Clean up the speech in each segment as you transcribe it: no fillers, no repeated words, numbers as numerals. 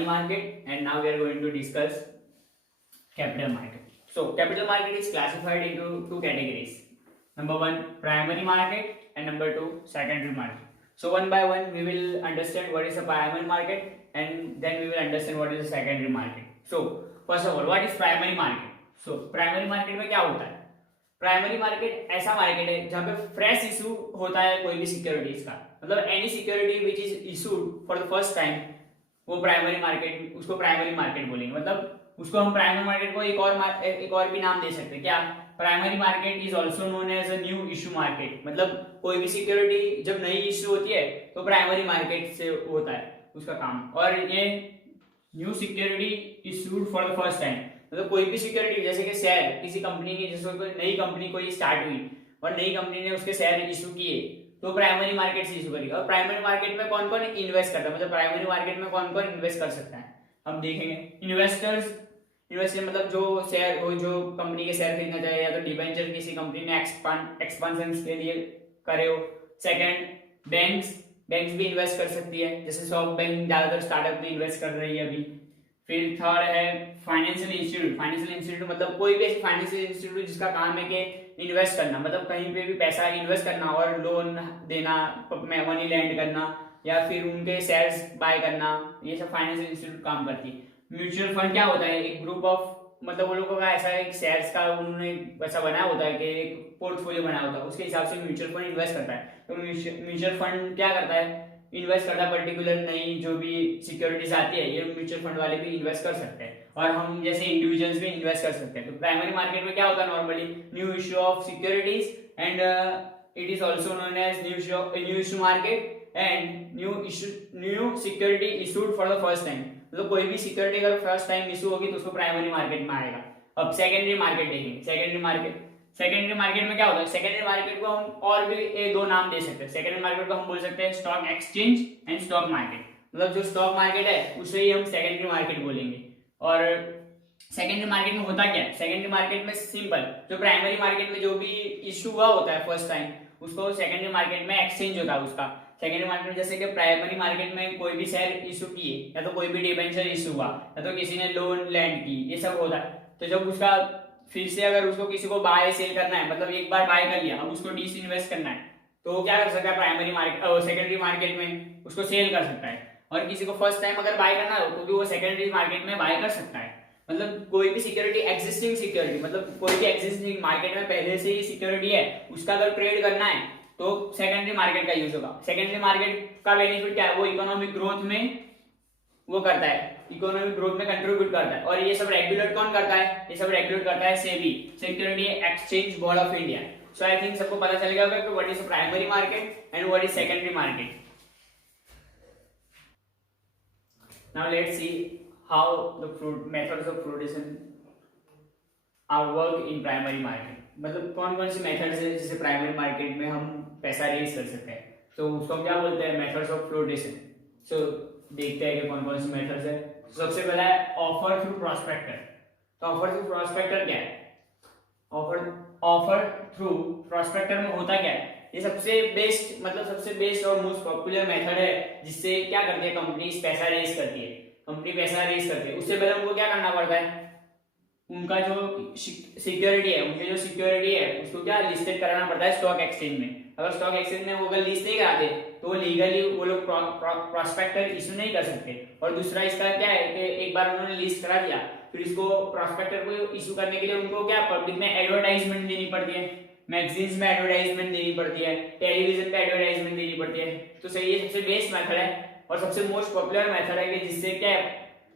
money market, and now we are going to discuss capital market. So capital market is classified into two categories. Number one, primary market, and number two, secondary market. So one by one we will understand what is the primary market, and then we will understand what is the secondary market. So first of all, what is primary market? So primary market में क्या होता है? Primary market ऐसा market है जहां पे fresh issue होता है कोई भी सिक्योरिटीज का, मतलब any security which is issued for the first time, वो प्राइमरी मार्केट, उसको प्राइमरी मार्केट बोलेंगे। मतलब उसको हम प्राइमरी मार्केट को एक और भी नाम दे सकते हैं। क्या? Primary market is also known as a new issue market. मतलब कोई भी सिक्योरिटी जब नई इशू होती है तो प्राइमरी मार्केट से होता है उसका काम। और ये new security issued for the first time, मतलब कोई भी सिक्योरिटी, जैसे कि शेयर किसी कंपनी की, जैसे कोई नई कंपनी कोई स्टार्ट हुई और नई कंपनी ने उसके शेयर इशू किए तो प्राइमरी मार्केट से इशू करेगी। और प्राइमरी मार्केट में कौन कौन इन्वेस्ट करता है, मतलब प्राइमरी मार्केट में कौन कौन इन्वेस्ट कर सकता है, हम देखेंगे। इन्वेस्टर मतलब जो शेयर हो, जो कंपनी के शेयर खरीदना चाहे, या तो डिबेंचर किसी कंपनी ने एक्सपांशन के लिए करे हो। सेकंड, बैंक्स भी इन्वेस्ट कर सकती है, जैसे सॉफ्ट बैंक ज्यादातर स्टार्टअप में इन्वेस्ट कर रही है अभी। फिर थर्ड है फाइनेंशियल इंस्टीट्यूट, मतलब कोई भी ऐसी फाइनेंशियल इंस्टीट्यूट जिसका काम है कि इन्वेस्ट करना, मतलब कहीं पे भी पैसा इन्वेस्ट करना और लोन देना, मनी लैंड करना, या फिर उनके शेयर्स बाय करना, ये सब फाइनेंशियल इंस्टीट्यूट काम करती है। म्यूचुअल फंड क्या होता है? एक ग्रुप ऑफ, मतलब वो लोगों का ऐसा एक शेयर्स का उन्होंने वैसा बनाया होता है कि एक पोर्टफोलियो बनाया होता है, उसके हिसाब से म्यूचुअल फंड इन्वेस्ट करता है। तो म्यूचुअल फंड क्या करता है? इन्वेस्ट करता है पर्टिकुलर नई जो भी सिक्योरिटीज आती है, ये म्यूचुअल फंड वाले भी इन्वेस्ट कर सकते हैं, और हम जैसे इंडिविजुअल्स भी इन्वेस्ट कर सकते हैं। तो प्राइमरी मार्केट में क्या होता है? Normally new issue of securities, and it is also known as new issue market, and new security issued for the first time. मतलब कोई भी सिक्योरिटी अगर फर्स्ट टाइम इशू होगी तो उसको प्राइमरी मार्केट में आएगा। अब सेकेंडरी मार्केट देखेंगे। सेकेंडरी मार्केट में क्या होता है? सेकेंडरी मार्केट को हम और भी दो नाम दे सकते हैं। सेकेंडरी मार्केट को हम बोल सकते हैं stock exchange and stock market. मतलब जो स्टॉक मार्केट है उसे ही हम सेकेंडरी मार्केट बोलेंगे। और सेकेंडरी मार्केट में होता क्या है? सेकेंडरी मार्केट में सिंपल, जो प्राइमरी मार्केट में जो भी इशू हुआ होता है फर्स्ट टाइम, उसको सेकेंडरी मार्केट में एक्सचेंज होता है उसका। सेकेंडरी मार्केट में जैसे कि प्राइमरी मार्केट में कोई भी शेयर इशू किए, या तो कोई भी डिबेंचर इशू हुआ, या तो किसी ने लोन लैंड की, ये सब होता है। तो जब उसका फिर से अगर उसको किसी को बाय सेल करना है, मतलब एक बार बाय कर लिया, अब उसको डिसइन्वेस्ट करना है, तो वो क्या कर सकता है? प्राइमरी मार्केट सेकेंडरी मार्केट में उसको सेल कर सकता है। और किसी को फर्स्ट टाइम अगर बाय करना हो तो भी वो सेकेंडरी मार्केट में बाय कर सकता है। मतलब कोई भी सिक्योरिटी, एग्जिस्टिंग सिक्योरिटी, मतलब कोई भी एग्जिस्टिंग मार्केट में पहले से ही सिक्योरिटी है, उसका अगर ट्रेड करना है तो सेकेंडरी मार्केट का यूज होगा। सेकेंडरी मार्केट का बेनिफिट क्या है? वो इकोनॉमिक ग्रोथ में वो करता है, इकोनॉमिक ग्रोथ में कंट्रीब्यूट करता है। और ये सब रेगुलेट कौन करता है? ये सब रेगुलेट करता है SEBI, security exchange board of India. So I think सबको पता चल गया होगा कि what is primary market and what is secondary market. Now let's see how the methods of flotation are work in primary market. मतलब कौन कौन सी methods है जिससे प्राइमरी मार्केट में हम पैसा रेज कर सकते हैं, तो उसको हम क्या बोलते हैं? Methods of flotation. सो देखते हैं कि कौन कौन सी मेथड्स है। सबसे पहला है ऑफर थ्रू प्रोस्पेक्टर। तो ऑफर थ्रू प्रोस्पेक्टर क्या है? ऑफर थ्रू प्रोस्पेक्टर में होता क्या है? ये सबसे बेस्ट, मतलब सबसे बेस्ट और मोस्ट पॉपुलर मेथड है जिससे क्या करती है कंपनी पैसा रेज करती है। कंपनी पैसा रेज करती है, उससे पहले उनको क्या करना पड़ता है? उनका जो सिक्योरिटी है, उनके जो सिक्योरिटी है उसको क्या लिस्टेड कराना पड़ता है स्टॉक एक्सचेंज में। अगर स्टॉक एक्सचेंज में वो अगर लिस्ट नहीं कराते तो वो लीगली वो लोग प्रोस्पेक्टर इशू नहीं कर सकते। और दूसरा इसका क्या है कि एक बार उन्होंने लिस्ट करा दिया, फिर इसको प्रोस्पेक्टर को इशू करने के लिए उनको क्या पब्लिक में एडवर्टाइजमेंट देनी पड़ती है, मैगजीन्स में एडवर्टाइजमेंट देनी पड़ती है, टेलीविजन पे एडवर्टाइजमेंट देनी पड़ती है। तो सही, ये सबसे बेस्ट मेथड है और सबसे मोस्ट पॉपुलर मेथड है कि जिससे क्या है,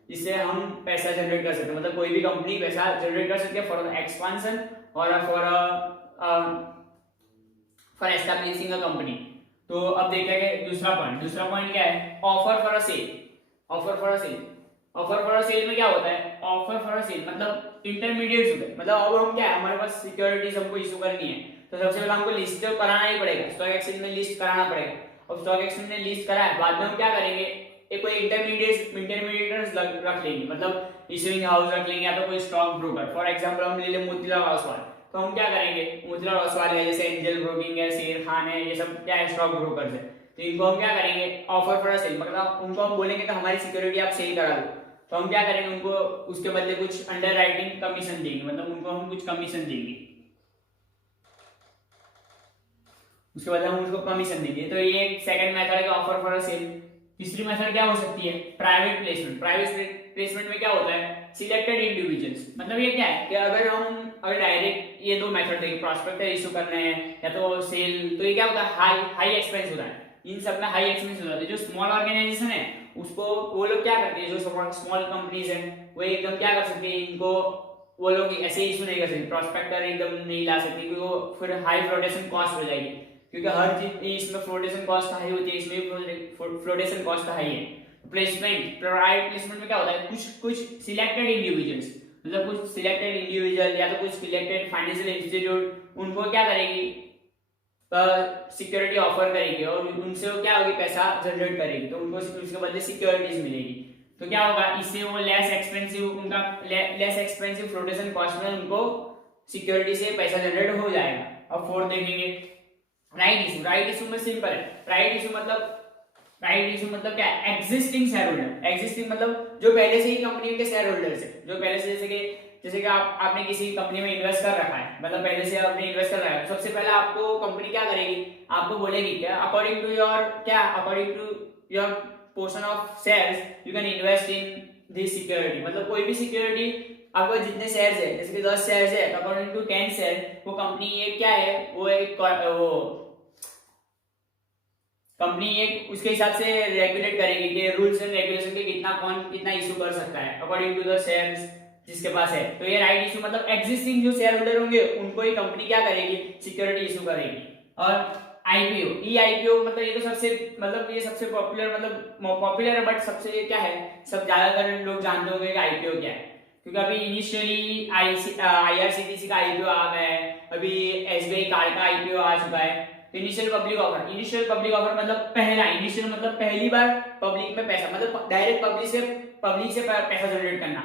जिससे हम पैसा जनरेट कर सकते हैं। मतलब कोई भी कंपनी पैसा जनरेट कर सकती है फॉर एक्सपांशन और फॉर एस्टैब्लिशिंग अ कंपनी। तो अब देखते हैं कि दूसरा पॉइंट क्या है? ऑफर फॉर अ सेल में क्या होता है? ऑफर फॉर अ सेल मतलब इंटरमीडिएट्स होते हैं। मतलब अब हम क्या है, हमारे पास सिक्योरिटीज हमको इशू करनी है, तो सबसे पहले हमको लिस्ट तो कराना ही पड़ेगा, स्टॉक एक्सचेंज में लिस्ट कराना पड़ेगा। अब स्टॉक एक्सचेंज में लिस्ट करा है, बाद में हम क्या करेंगे? एक कोई इंटरमीडिएट्स रख लेंगे, मतलब इशूइंग हाउस रख लेंगे, या तो कोई स्टॉक ब्रोकर। फॉर एग्जांपल हम ले ले मोतीलाल ओसवाल, तो हम क्या करेंगे? मोतीलाल ओसवाल है, जैसे एंजल ब्रोकिंग है, शेर खान है, ये सब क्या है? स्टॉक ब्रोकर्स है। तो इनको हम क्या करेंगे, ऑफर फॉर सेल, मतलब उनको हम बोलेंगे तो हमारी सिक्योरिटी आप सेल करा दो, तो हम क्या करेंगे, उनको उसके बदले कुछ अंडर राइटिंग कमीशन देंगे, मतलब उनको हम कुछ कमीशन देंगे, उसके बदले हम उसको कमीशन देंगे। तो ये एक सेकंड मेथड है ऑफर फॉर सेल। तीसरी मेथड क्या हो सकती है, प्राइवेट प्लेसमेंट। प्राइवेट प्लेसमेंट में क्या होता है, सिलेक्टेड इंडिविजुअल्स, मतलब ये क्या है कि अगर डायरेक्ट ये दो मेथड देंगे, प्रॉस्पेक्टस इशू करना है या तो सेल, तो ये क्या होता है, हाई एक्सपेंस होता है, इन सब में हाई एक्सपेंस होता है। जो स्मॉल ऑर्गेनाइजेशन है उसको वो लोग क्या करते हैं, जो स्मॉल कंपनीज है वो एकदम क्या कर सकते हैं, इनको वो लोग ऐसे इशू नहीं कर सकते, प्रॉस्पेक्टर एकदम नहीं ला सकते, क्योंकि वो फिर हाई फ्लोटेशन कॉस्ट हो जाएगी, क्योंकि हर चीज इसमें फ्लोटेशन कॉस्ट हाई होती है, इसमें भी फ्लोटेशन कॉस्ट हाई है। प्लेसमेंट, प्राइवेट प्लेसमेंट में क्या होता है, कुछ सिलेक्टेड इंडिविजुअल्स, मतलब कुछ सिलेक्टेड इंडिविजुअल या तो कुछ सिलेक्टेड फाइनेंशियल इंस्टीट्यूट उनको क्या करेगी, सिक्योरिटी ऑफर करेगी और उनसे वो क्या होगी, पैसा जनरेट करेगी, तो उनको उसके बदले सिक्योरिटीज मिलेगी। तो क्या होगा, इससे वो लेस एक्सपेंसिव, उनका लेस एक्सपेंसिव फ्लोटेशन कॉस्ट में उनको सिक्योरिटी से पैसा जनरेट हो जाएगा। अब फोर्थ देखेंगे राइट इशू। राइट इशू में सिंपल है, राइट इशू मतलब क्या है, एग्जिस्टिंग शेयर होल्डर। एग्जिस्टिंग मतलब जो पहले से ही कंपनी के शेयर होल्डर्स है, जो पहले से जैसे कि आपने किसी कंपनी में इन्वेस्ट कर रखा है, मतलब पहले से आपने इन्वेस्ट कर रखा है, सबसे पहले आपको कंपनी क्या करेगी, आपको बोलेगी क्या, according to your portion of shares you can invest in this security, मतलब कोई भी सिक्योरिटी आपको जितने शेयर्स है, जैसे कि 10 शेयर्स है, अकॉर्डिंग टू 10 शेयर वो कंपनी एक क्या है, वो कंपनी एक उसके हिसाब से रेगुलेट करेगी कि रूल्स एंड रेगुलेशन के कितना इशू कर सकता है अकॉर्डिंग टू द शेयर्स जिसके पास है। तो ये राइट इशू मतलब एग्जिस्टिंग जो शेयर होल्डर होंगे उनको ही कंपनी क्या करेगी, सिक्योरिटी इशू करेगी। और आईपीओ, ई आईपीओ मतलब ये तो सबसे पॉपुलर है, बट सबसे क्या है, सब ज्यादातर लोग जानते होंगे कि आईपीओ क्या है, क्योंकि अभी इनिशियली आईआरसीटीसी का आईपीओ आ गया है, अभी एसबीआई कार्ड का आईपीओ आ चुका है। इनिशियल पब्लिक ऑफर मतलब पहली बार पब्लिक में पैसा, मतलब डायरेक्ट पब्लिक से पैसा जनरेट करना।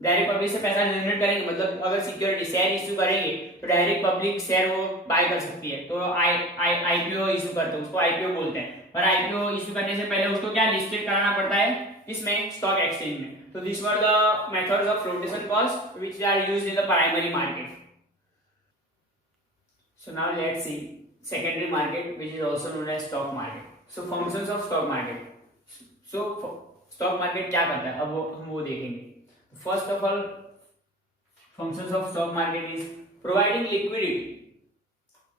डायरेक्ट पब्लिक से पैसा जनरेट करेंगे, मतलब अगर सिक्योरिटी शेयर इश्यू करेंगे तो डायरेक्ट पब्लिक शेयर वो बाय कर सकती है, तो आईपीओ इशू करते हैं, उसको आईपीओ बोलते हैं। और आईपीओ इशू करने से पहले उसको क्या लिस्टेड कराना पड़ता है, इसमें स्टॉक एक्सचेंज में। तो this were the methods of flotation cost which are used in the primary market. So now let's see secondary market, which is also known as stock market. So functions of stock market. So stock market क्या करता है, अब हम वो देखेंगे। First of all, functions of stock market is providing liquidity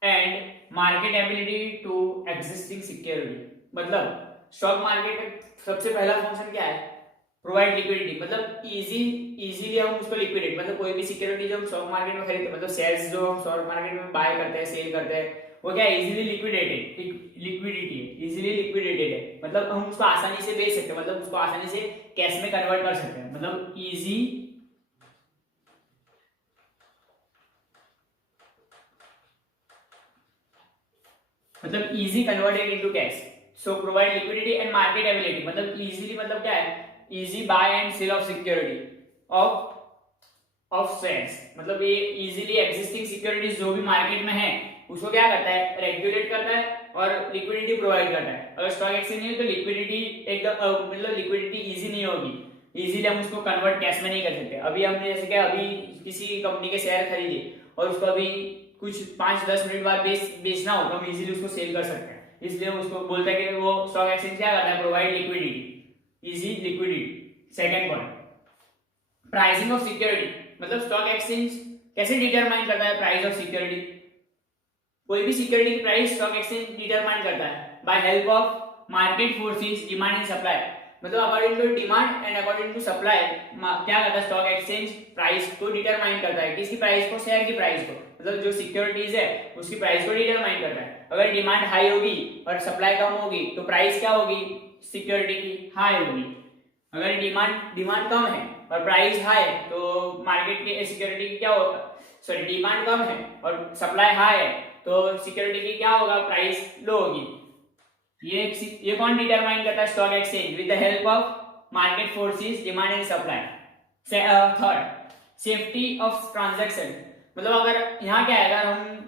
and marketability to existing security. मतलब stock market सबसे पहला फंक्शन क्या है, प्रोवाइड लिक्विडिटी, मतलब इजीली हम उसको लिक्विडेट, मतलब कोई भी सिक्योरिटी जो हम स्टॉक मार्केट में खरीदते हैं, मतलब शेयर्स जो हम स्टॉक मार्केट में बाय करते हैं, सेल करते हैं, वो क्या है, इजीली लिक्विडेटेड है, मतलब हम उसको आसानी से बेच सकते हैं, मतलब उसको आसानी से कैश में कन्वर्ट कर सकते हैं, मतलब easy converted into cash. So provide liquidity and marketability, मतलब इजीली मतलब क्या है, easy buy and sell of security of shares, मतलब ये इजीली एग्जिस्टिंग सिक्योरिटीज जो भी मार्केट में है उसको क्या करता है, रेगुलेट करता है और लिक्विडिटी प्रोवाइड करता है। अगर स्टॉक एक्सचेंज नहीं है तो लिक्विडिटी एकदम मतलब लिक्विडिटी इजी नहीं होगी, इजीली हम उसको कन्वर्ट कैश में नहीं कर सकते। अभी हमने जैसे कि अभी किसी कंपनी के शेयर खरीदे और उसको अभी कुछ 5-10 मिनट बाद बेचना हो तो हम इजीली उसको सेल कर सकते हैं, इसलिए उसको बोलता है कि वो स्टॉक एक्सचेंज क्या करता है, provide liquidity, easy liquidity. Second point, pricing of security, मतलब स्टॉक एक्सचेंज कैसे डिटरमाइन करता है प्राइस ऑफ सिक्योरिटी, कोई भी सिक्योरिटी की प्राइस स्टॉक एक्सचेंज डिटरमाइन करता है by help of market forces, demand and supply, मतलब according to demand and according to supply क्या करता है, स्टॉक एक्सचेंज प्राइस को डिटरमाइन करता है, किसकी प्राइस को, शेयर की प्राइस को, मतलब जो सिक्योरिटीज है उसकी प्राइस को डिटरमाइन करता है। अगर डिमांड हाई होगी और सप्लाई कम होगी तो प्राइस क्या होगी, सिक्योरिटी की हाई होगी। अगर डिमांड कम है और प्राइस हाई है तो मार्केट की सिक्योरिटी की क्या होगा, सॉरी डिमांड कम है और सप्लाई हाई है तो सिक्योरिटी की क्या होगा, प्राइस लो होगी। ये कौन डिटरमाइन करता है, stock exchange with the help of market forces, demand and supply. Third, safety of transaction, मतलब अगर यहाँ क्या है, अगर हम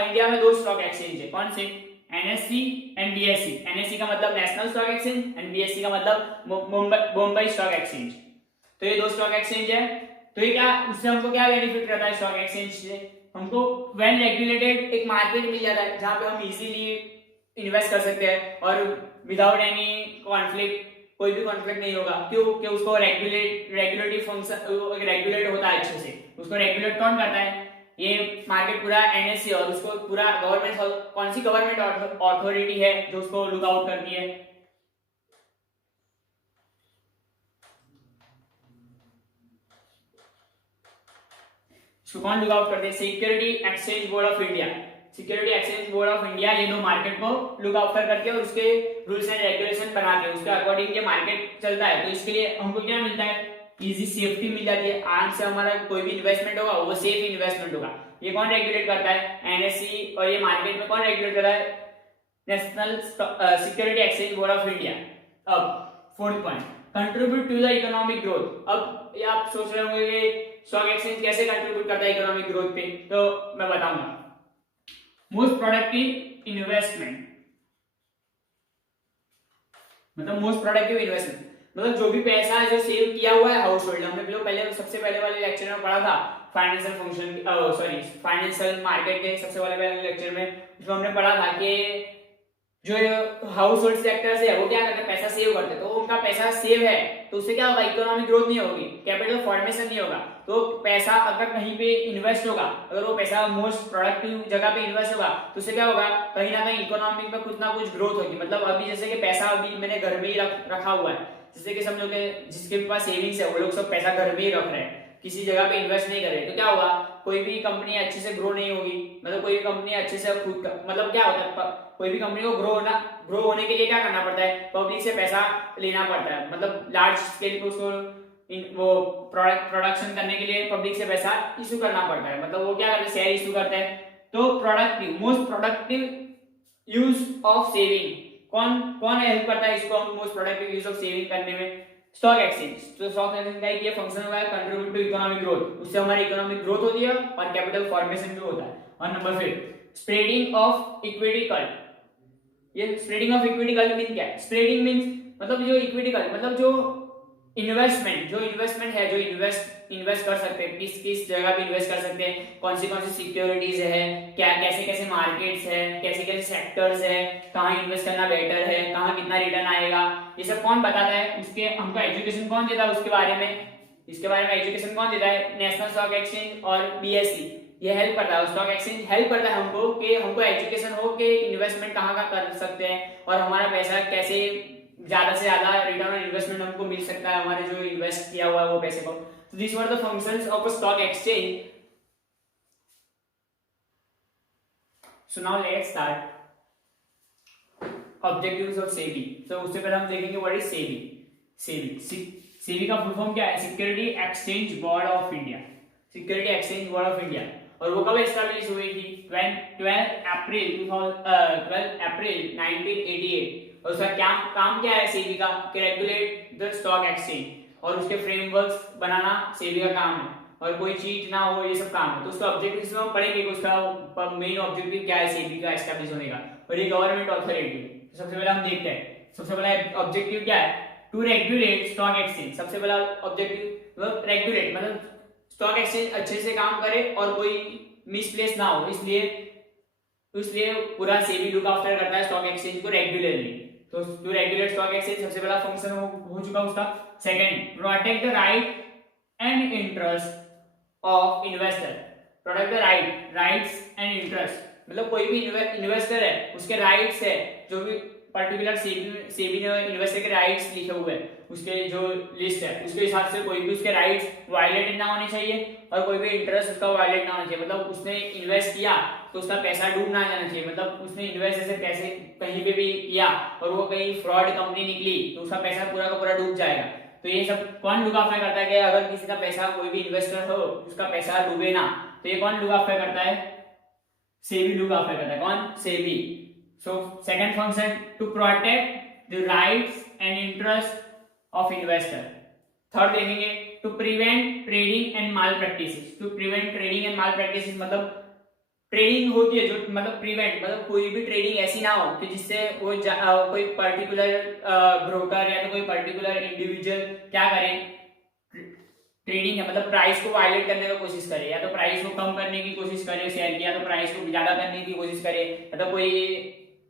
इंडिया में 2 स्टॉक एक्सचेंज है, कौन से, एनएससी एंड बीएससी। एनएससी का मतलब national stock exchange and BSc का मतलब बॉम्बे स्टॉक एक्सचेंज। तो ये दो स्टॉक एक्सचेंज है। तो ये क्या, उससे हमको क्या बेनिफिट करता है स्टॉक एक्सचेंज से, हमको वेल रेगुलेटेड एक मार्केट मिल जाता है जहां पे हम इजीली इन्वेस्ट कर सकते हैं और विदाउट एनी कॉन्फ्लिक्ट, कोई भी कॉन्फ्लिक्ट नहीं होगा। क्यों? कि उसको रेगुलेटरी फंक्शन रेगुलेट होता है अच्छे से। उसको रेगुलेट कौन करता है? ये मार्केट पूरा एनएससी, और उसको पूरा गवर्नमेंट, कौन सी गवर्नमेंट अथॉरिटी है जो उसको लुक आउट करती है? इसको कौन लुक आउट करते हैं? Security exchange board of India. Security exchange board of India ये दो मार्केट को लुक आफ्टर करके और उसके रूल्स एंड रेगुलेशन बना के उसके अकॉर्डिंग ये मार्केट चलता है। तो इसके लिए हमको क्या मिलता है? इजी सेफ्टी मिल जाती है। आराम से हमारा कोई भी इन्वेस्टमेंट होगा वो सेफ इन्वेस्टमेंट होगा। ये कौन रेगुलेट करता है? एनएससी। और ये मार्केट में कौन रेगुलेट करता है? National Security exchange board of India. अब fourth point, contribute to the economic growth. अब ये आप सोच रहे होंगे कि स्टॉक एक्सचेंज कैसे कंट्रीब्यूट करता है इकोनॉमिक ग्रोथ पे, तो मैं बताऊंगा। मोस्ट प्रोडक्टिव इन्वेस्टमेंट, मतलब मोस्ट प्रोडक्टिव इन्वेस्टमेंट मतलब जो भी पैसा है जो सेव किया हुआ है हाउस होल्ड। हमने पहले सबसे पहले वाले लेक्चर में पढ़ा था financial function, sorry financial market के सबसे वाले लेक्चर में जो हमने पढ़ा था कि जो हाउस होल्ड सेक्टर्स है वो क्या करते हैं? पैसा सेव करते हैं। तो उनका पैसा सेव है तो उससे क्या होगा? इकोनॉमिक ग्रोथ नहीं होगी, कैपिटल फॉर्मेशन नहीं होगा। तो पैसा अगर कहीं पे इन्वेस्ट होगा, अगर वो पैसा मोस्ट प्रोडक्टिव जगह पे इन्वेस्ट होगा तो उससे क्या होगा? कहीं ना कहीं इकोनॉमिक में कुछ ना कुछ ग्रोथ होगी। मतलब अभी जैसे कि पैसा अभी मैंने घर में ही रखा हुआ है, जैसे कि समझो कि जिसके भी पास सेविंग्स है वो लोग सब पैसा घर में ही रख रहे हैं, किसी जगह पे इन्वेस्ट नहीं कर रहे, तो क्या होगा? कोई भी कंपनी अच्छे से ग्रो नहीं होगी। मतलब कोई भी कंपनी अच्छे से खुद मतलब क्या होता है, कोई भी कंपनी को ग्रो होने के लिए क्या करना पड़ता है? पब्लिक से पैसा लेना पड़ता है। मतलब लार्ज स्केल पे उसको वो प्रोडक्शन करने के लिए पब्लिक से पैसा इशू करना पड़ता है। मतलब वो क्या करते हैं? शेयर इशू करते हैं। तो productive, most productive use of saving, कौन कौन हेल्प करता है इसको most productive use of saving करने में? Stock exchange. तो स्टॉक एक्सचेंज का ये फंक्शन हुआ है कंट्रीब्यूट टू इकोनॉमिक ग्रोथ, उससे हमारी इकोनॉमिक ग्रोथ होती है और कैपिटल फॉर्मेशन भी होता है। और number 5, spreading of equity cult. ये spreading of equity cult mean क्या है? स्प्रेडिंग मींस मतलब जो इक्विटी कल्ट मतलब जो इन्वेस्टमेंट है, जो इन्वेस्ट कर सकते हैं, किस किस जगह पे इन्वेस्ट कर सकते हैं, कौन सी सिक्योरिटीज है, क्या कैसे कैसे मार्केट्स है, कैसे कैसे सेक्टर्स है, कहाँ इन्वेस्ट करना बेटर है, कहाँ कितना रिटर्न आएगा, ये सब कौन बताता है? उसके हमको एजुकेशन कौन देता है उसके बारे में? इसके बारे में एजुकेशन कौन देता है? नेशनल स्टॉक एक्सचेंज और बीएससी ये हेल्प करता है। स्टॉक एक्सचेंज हेल्प करता है हमको कि हमको एजुकेशन हो कि इन्वेस्टमेंट कहाँ कर सकते हैं और हमारा पैसा कैसे ज्यादा से ज्यादा रिटर्न ऑन इन्वेस्टमेंट हमको मिल सकता है, हमारे जो इन्वेस्ट किया हुआ है वो पैसे को। तो this were the functions of a stock exchange. So now let's start objectives of SEBI. तो उससे पहले हम देखेंगे व्हाट इज सेबी। सेबी का फुल फॉर्म क्या है? Security exchange board of India. Security exchange board of India. और वो कब एस्टैब्लिश हुई थी? 12 अप्रैल 1988। और उसका काम क्या है सेबी का? कि रेगुलेट द स्टॉक एक्सचेंज और उसके फ्रेमवर्क्स बनाना सेबी का काम है, और कोई चीज ना हो ये सब काम है। तो उसका ऑब्जेक्टिव हम पढ़ेंगे कि उसका मेन ऑब्जेक्टिव क्या है सेबी का एस्टैब्लिश होने का। और ये गवर्नमेंट अथॉरिटी। तो सबसे पहले हम देखते हैं सबसे पहला ऑब्जेक्टिव क्या है? To regulate stock exchange. सबसे पहला ऑब्जेक्टिव मतलब रेगुलेट, मतलब स्टॉक एक्सचेंज अच्छे से काम करे और कोई मिसप्लेस ना हो, इसलिए पूरा सेबी लुक आफ्टर करता है स्टॉक एक्सचेंज को रेगुलरली। तो टू रेगुलेट स्टॉक एक्सचेंज सबसे पहला फंक्शन हो चुका उसका। Second, protect the right and interest of investor. Protect the rights and interest मतलब कोई भी इन्वेस्टर है उसके राइट्स है, जो भी पर्टिकुलर सेबी ने इन्वेस्टर के राइट्स लिखे हुए हैं उसके जो लिस्ट है उसके हिसाब से कोई भी उसके राइट्स वायलेट ना होने चाहिए और कोई भी इंटरेस्ट उसका वायलेट ना होना चाहिए। मतलब उसने इन्वेस्ट किया तो उसका पैसा डूब ना जाना चाहिए। मतलब उसने इन्वेस्ट ऐसे पैसे कहीं पे भी किया और वो कहीं फ्रॉड कंपनी निकली तो उसका पैसा पूरा का पूरा डूब जाएगा। तो ये सब कौन लुक आफ्टर करता है कि अगर किसी का पैसा, कोई भी इन्वेस्टर हो उसका पैसा डूबे ना, तो ये कौन लुक आफ्टर करता है? सेबी लुक आफ्टर करता है। कौन? SEBI. So second function, to protect the rights and interest of investor. Third देखेंगे to prevent trading and malpractices. To prevent trading and malpractices मतलब ट्रेडिंग होती है जो मतलब प्रिवेंट, मतलब कोई भी ट्रेडिंग ऐसी ना हो कि जिससे वो कोई पर्टिकुलर ब्रोकर या तो कोई पर्टिकुलर इंडिविजुअल क्या करे, ट्रेडिंग है मतलब प्राइस को वायलेट करने का कोशिश करे, या तो प्राइस को कम करने की कोशिश करे शेयर की, या तो प्राइस को ज्यादा करने की कोशिश करे, या तो कोई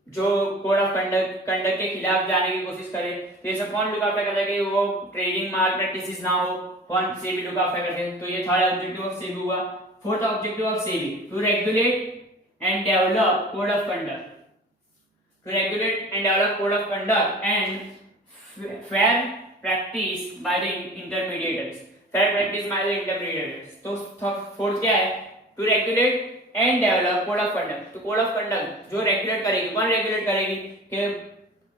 जो कोड ऑफ कंडक्ट के खिलाफ जाने की कोशिश करे। तो ये सब कौन लुक आफ्टर करता है कि वो ट्रेडिंग माल प्रैक्टिसेस ना हो, कौन सेबी लुक आफ्टर करते हैं। तो ये थर्ड ऑब्जेक्टिव ऑफ सेबी हुआ। Fourth objective of SEBI to regulate and develop code of conduct, to regulate and develop code of conduct and fair practice by the intermediators, fair practice by the intermediators. तो fourth क्या है, to regulate and develop code of conduct. तो code of conduct जो regulate करेगी, कौन regulate करेगी कि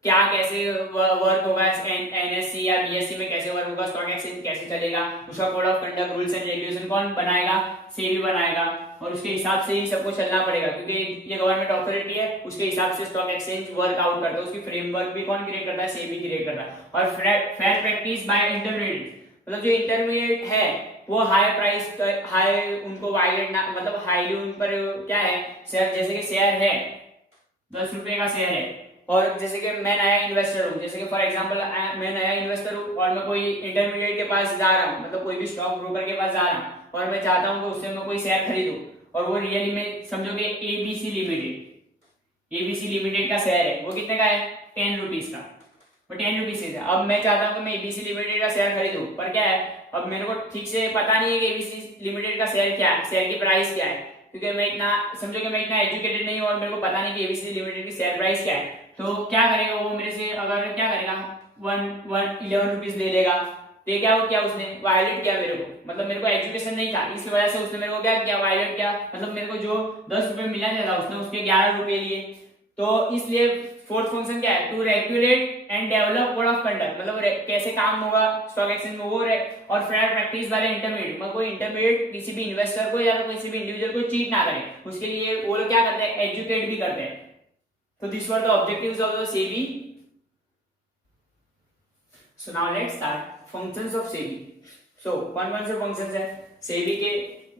क्या कैसे वर्क होगा, एनएससी या बीएससी में कैसे वर्क होगा, स्टॉक एक्सचेंज कैसे चलेगा, उसका code of conduct rules and regulation कौन बनाएगा, सेबी बनाएगा। और उसके हिसाब से ही सबको चलना पड़ेगा क्योंकि ये गवर्नमेंट अथॉरिटी है, उसके हिसाब से स्टॉक एक्सचेंज वर्क आउट करता है, उसकी फ्रेमवर्क भी कौन क्रिएट करता है, सेबी क्रिएट करता है। और फेयर प्रैक्टिस बाय इंटरमीडिएट, मतलब जो इंटरमीडिएट है वो हाई प्राइस, हाई उनको वायलेट ना, मतलब हाईली उन पर क्या है शेयर, जैसे कि शेयर है 10 रुपए का शेयर है, और जैसे कि मैं नया इन्वेस्टर हूँ, जैसे कि फॉर एग्जांपल मैं नया इन्वेस्टर हूँ और मैं कोई इंटरमीडिएट के पास जा रहा हूँ, मतलब कोई भी स्टॉक ब्रोकर के पास जा रहा हूँ और मैं चाहता हूँ कि उससे मैं कोई शेयर खरीदूं, और वो रियली में समझो कि एबीसी लिमिटेड का शेयर है, वो कितने का है 10 रुपीज का, वो 10 रुपीज से। अब मैं चाहता हूँ कि मैं एबीसी लिमिटेड का शेयर खरीदूं, पर क्या है अब मेरे को ठीक से पता नहीं है कि एबीसी लिमिटेड का शेयर क्या है, शेयर की प्राइस क्या है, क्योंकि मैं इतना समझो कि मैं इतना एजुकेटेड नहीं हूँ और मेरे को पता नहीं कि एबीसी लिमिटेड की शेयर प्राइस क्या है। तो क्या करेगा वो मेरे से, अगर क्या करेगा 11 रुपीज ले लेगा, तो ये क्या किया उसने, वायलेट किया मेरे को, मतलब मेरे को एजुकेशन नहीं था, इस वजह से उसने मेरे को क्या किया, वायलेट किया, मतलब मेरे को जो 10 रुपए मिलना था उसने उसके 11 रुपए लिए। तो इसलिए फोर्थ फंक्शन क्या है, to regulate and develop code of conduct, मतलब कैसे काम होगा स्टॉक एक्सचेंज में वो और फेयर प्रैक्टिस वाले इंटरमीडिएट, मतलब कोई इंटरमीडिएट किसी भी इन्वेस्टर को या तो किसी भी इंडिविजुअल को चीट ना करे, उसके लिए वो लोग क्या करते हैं, एजुकेट भी करते हैं। तो this were the objectives of the SEBI. So now let's start functions of SEBI. So कौन कौन से फंक्शंस है सेबी के,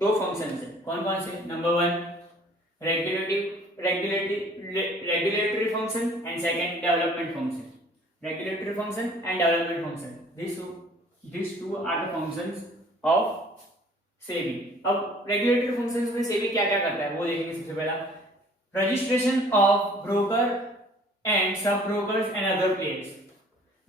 दो फंक्शंस है, कौन कौन से, number 1 regulatory function and second development function, regulatory function and development function, these two are the functions of SEBI। अब regulatory functions में SEBI क्या क्या करता है वो देखेंगे। सबसे पहला रजिस्ट्रेशन ऑफ ब्रोकर एंड सब ब्रोकर्स एंड अदर प्लेयर्स,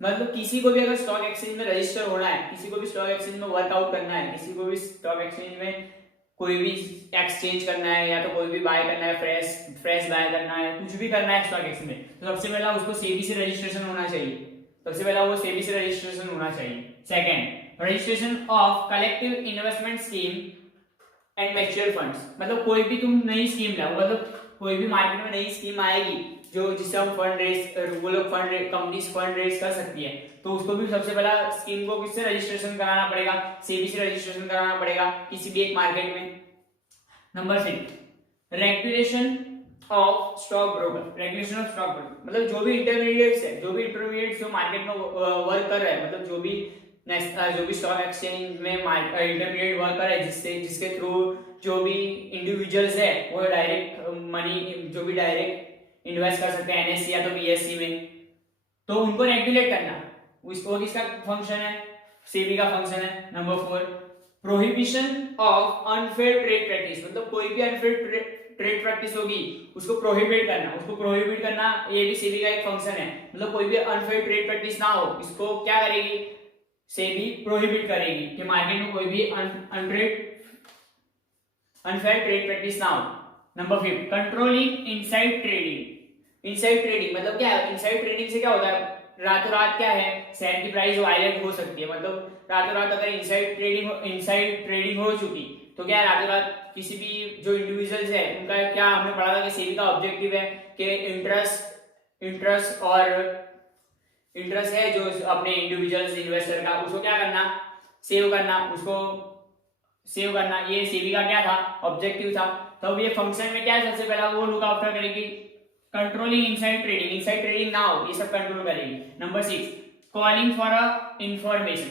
मतलब किसी को भी अगर स्टॉक एक्सचेंज में रजिस्टर होना है, किसी को भी स्टॉक एक्सचेंज में वर्कआउट करना है, किसी को भी स्टॉक एक्सचेंज में कोई भी एक्सचेंज करना है या तो कोई भी बाय करना है, फ्रेश बाय करना है, कुछ भी करना है स्टॉक एक्सचेंज में, तो सबसे पहला उसको सेबी से रजिस्ट्रेशन होना चाहिए, सबसे पहला वो सेबी से रजिस्ट्रेशन होना चाहिए। Second registration of collective investment scheme and mutual funds, मतलब कोई भी तुम नई स्कीम लाओ, मतलब कोई भी मार्केट में नई स्कीम आएगी जो जिससे हम फंड रेज, वो लोग कंपनीज फंड रेज कर सकती है, तो उसको भी सबसे पहला स्कीम को किससे रजिस्ट्रेशन कराना पड़ेगा, सेबी से रजिस्ट्रेशन कराना पड़ेगा किसी भी एक मार्केट में। Number 6 regulation of stock broker, regulation of stock broker, मतलब जो भी इंटरमीडिएट्स है, जो भी इंटरमीडिएट्स जो मार्केट में वर्क कर रहे हैं, मतलब जो भी स्टॉक एक्सचेंज में इंटरमीडिएट वर्क कर रहे हैं, जिसके थ्रू जो भी इंडिविजुअल्स है वो डायरेक्ट मनी, जो भी डायरेक्ट इन्वेस्ट कर सकते हैं एनएससी या तो बीएससी में, तो उनको रेगुलेट करना, उसको किसका फंक्शन है, सेबी का फंक्शन है। Number 4 prohibition of unfair trade practice, मतलब कोई भी अनफेयर ट्रेड प्रैक्टिस होगी उसको प्रोहिबिट करना, ये भी सेबी का एक फंक्शन है, मतलब कोई भी अनफेयर ट्रेड प्रैक्टिस ना हो, इसको क्या करेगी सेबी, प्रोहिबिट करेगी कि मार्केट में कोई भी अनफेयर ट्रेड प्रैक्टिस ना हो। नंबर 5 कंट्रोलिंग इनसाइड ट्रेडिंग, मतलब क्या है, इनसाइड ट्रेडिंग से क्या होता है, रातों रात क्या है शेयर की प्राइस वायलेट हो सकती है, मतलब रातों रात अगर इनसाइड ट्रेडिंग हो चुकी तो क्या है, रातों रात किसी भी जो इंडिविजुअल्स है उनका क्या, हमने पढ़ा था कि सेबी का ऑब्जेक्टिव है कि इंटरेस्ट है जो अपने इंडिविजुअल्स इन्वेस्टर का, उसको क्या करना, सेव करना, ये सेबी का क्या था, ऑब्जेक्टिव था। तो ये फंक्शन में क्या है, सबसे पहला वो लुक आफ्टर करेगी कंट्रोलिंग इनसाइड ट्रेडिंग ना हो, ये सब कंट्रोल करेगी। नंबर 6 कॉलिंग फॉर इंफॉर्मेशन,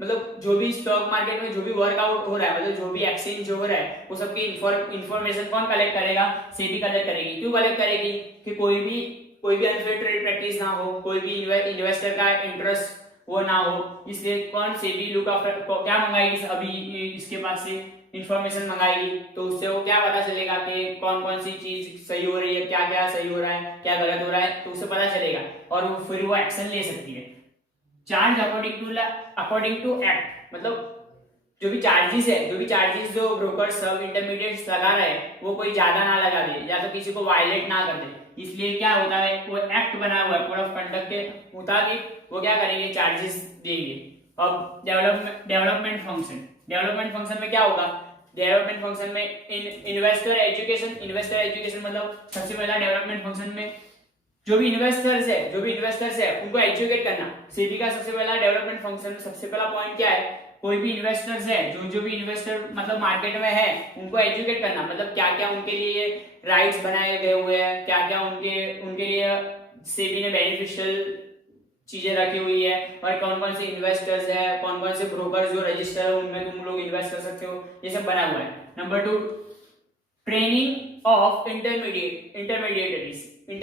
मतलब जो भी स्टॉक मार्केट में जो भी वर्कआउट हो रहा है, मतलब जो भी एक्सचेंज जो हो रहा है, वो सबकी इंफॉर्मेशन कौन कलेक्ट करेगा? सेबी कलेक्ट करेगी। क्यों कलेक्ट करेगी? कि कोई भी अनफेयर ट्रेड प्रैक्टिस ना हो, कोई भी इन्वेस्टर का इंटरेस्ट वो ना हो, इसलिए कौन? सेबी लुक आफ्टर क्या मंगाएगी? अभी इसके पास से इंफॉर्मेशन मंगाएगी, तो उससे वो क्या पता चलेगा कि कौन कौन सी चीज सही हो रही है, क्या क्या सही हो रहा है, क्या गलत हो रहा है, तो उससे पता चलेगा और फिर वो एक्शन ले सकती है। चार्ज अकॉर्डिंग टू एक्ट, मतलब जो भी चार्जेस जो ब्रोकर सब इंटरमीडिएट्स लगा रहे हैं, वो कोई ज्यादा ना लगा दे या तो किसी को वायलेट ना कर दे। इसलिए क्या होता है, वो एक्ट बना हुआ है कोड ऑफ कंडक्ट के मुताबिक, वो क्या करेंगे? चार्जेस देंगे। अब डेवलपमेंट फंक्शन में क्या होगा? डेवलपमेंट फंक्शन में इन्वेस्टर एजुकेशन मतलब सबसे पहला डेवलपमेंट फंक्शन में जो भी इन्वेस्टर्स है उनको एजुकेट करना। सेबी का सबसे पहला डेवलपमेंट फंक्शन में सबसे पहला पॉइंट क्या है? कोई भी इन्वेस्टर्स है, जो भी इन्वेस्टर मतलब मार्केट में है, उनको एजुकेट करना। मतलब क्या क्या उनके लिए राइट्स बनाए गए हुए हैं, क्या क्या उनके लिए सेबी ने बेनिफिशियल चीजें रखी हुई है, और कौन कौन से इन्वेस्टर्स है, कौन कौन से ब्रोकर जो रजिस्टर है उनमें तुम लोग इन्वेस्ट कर सकते हो, ये सब बना हुआ है। नंबर 2, ट्रेनिंग ऑफ इंटरमीडिएटरीज की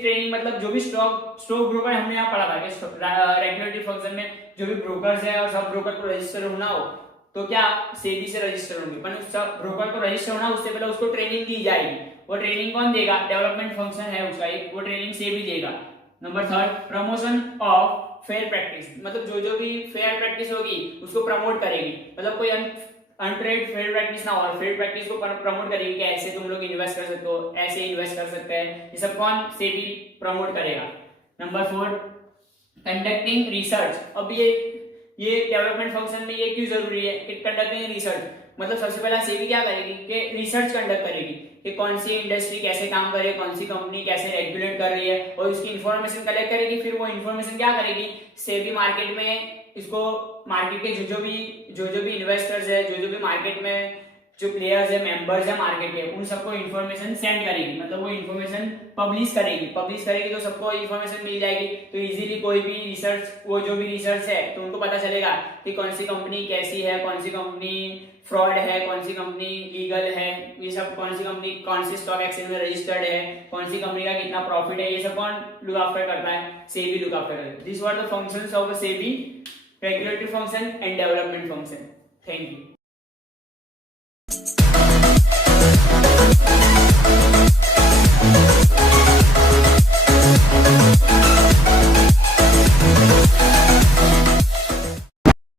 ट्रेनिंग, मतलब जो भी स्टॉक ब्रोकर हमने यहाँ पढ़ा था रेगुलेटरी फंक्शन में, जो भी ब्रोकर्स है और सब ब्रोकर को रजिस्टर होना हो तो क्या सेबी से रजिस्टर होंगे, पर सब ब्रोकर को रजिस्टर होना उससे पहले उसको ट्रेनिंग दी जाएगी। वो ट्रेनिंग कौन देगा? डेवलपमेंट फंक्शन है उसका एक, वो ट्रेनिंग सेबी देगा। Number 3, promotion of fair practice, मतलब जो भी फेयर प्रैक्टिस होगी उसको प्रमोट करेगी। मतलब कोई अनट्रेड फेयर प्रैक्टिस ना हो, और फेयर प्रैक्टिस को प्रमोट करेगी कि ऐसे तुम लोग इन्वेस्ट कर सकते हो, ऐसे इन्वेस्ट कर सकते हैं, ये सब कौन? सेबी प्रमोट करेगा। Number 4, conducting research. अब ये डेवलपमेंट फंक्शन में ये क्यों जरूरी है कि कंडक्टिंग रिसर्च, मतलब सबसे पहला सेबी क्या करेगी कि रिसर्च कंडक्ट करेगी कि कौन सी इंडस्ट्री कैसे काम कर रही है, कौन सी कंपनी कैसे रेगुलेट कर रही है, और उसकी इंफॉर्मेशन कलेक्ट करेगी। फिर वो इंफॉर्मेशन क्या करेगी? सेबी मार्केट में इसको, मार्केट के जो भी इन्वेस्टर्स है, जो भी मार्केट में जो प्लेयर्स है, मेंबर्स है मार्केट के, उन सबको इन्फॉर्मेशन सेंड करेगी। मतलब वो इन्फॉर्मेशन पब्लिश करेगी तो सबको इन्फॉर्मेशन मिल जाएगी। तो इजीली कोई भी रिसर्च, वो जो भी रिसर्च है तो उनको पता चलेगा कि कौन सी कंपनी कैसी है, कौन सी कंपनी फ्रॉड है, कौन सी कंपनी लीगल है, ये सब कौन सी कंपनी कौन सी स्टॉक एक्सचेंज में रजिस्टर्ड है, कौन सी कंपनी का कितना प्रॉफिट है, ये सब कौन लुक आफ्टर करता है? सेबी लुक आफ्टर करता है। This were the functions of a SEBI, regulatory function and development function. Thank you.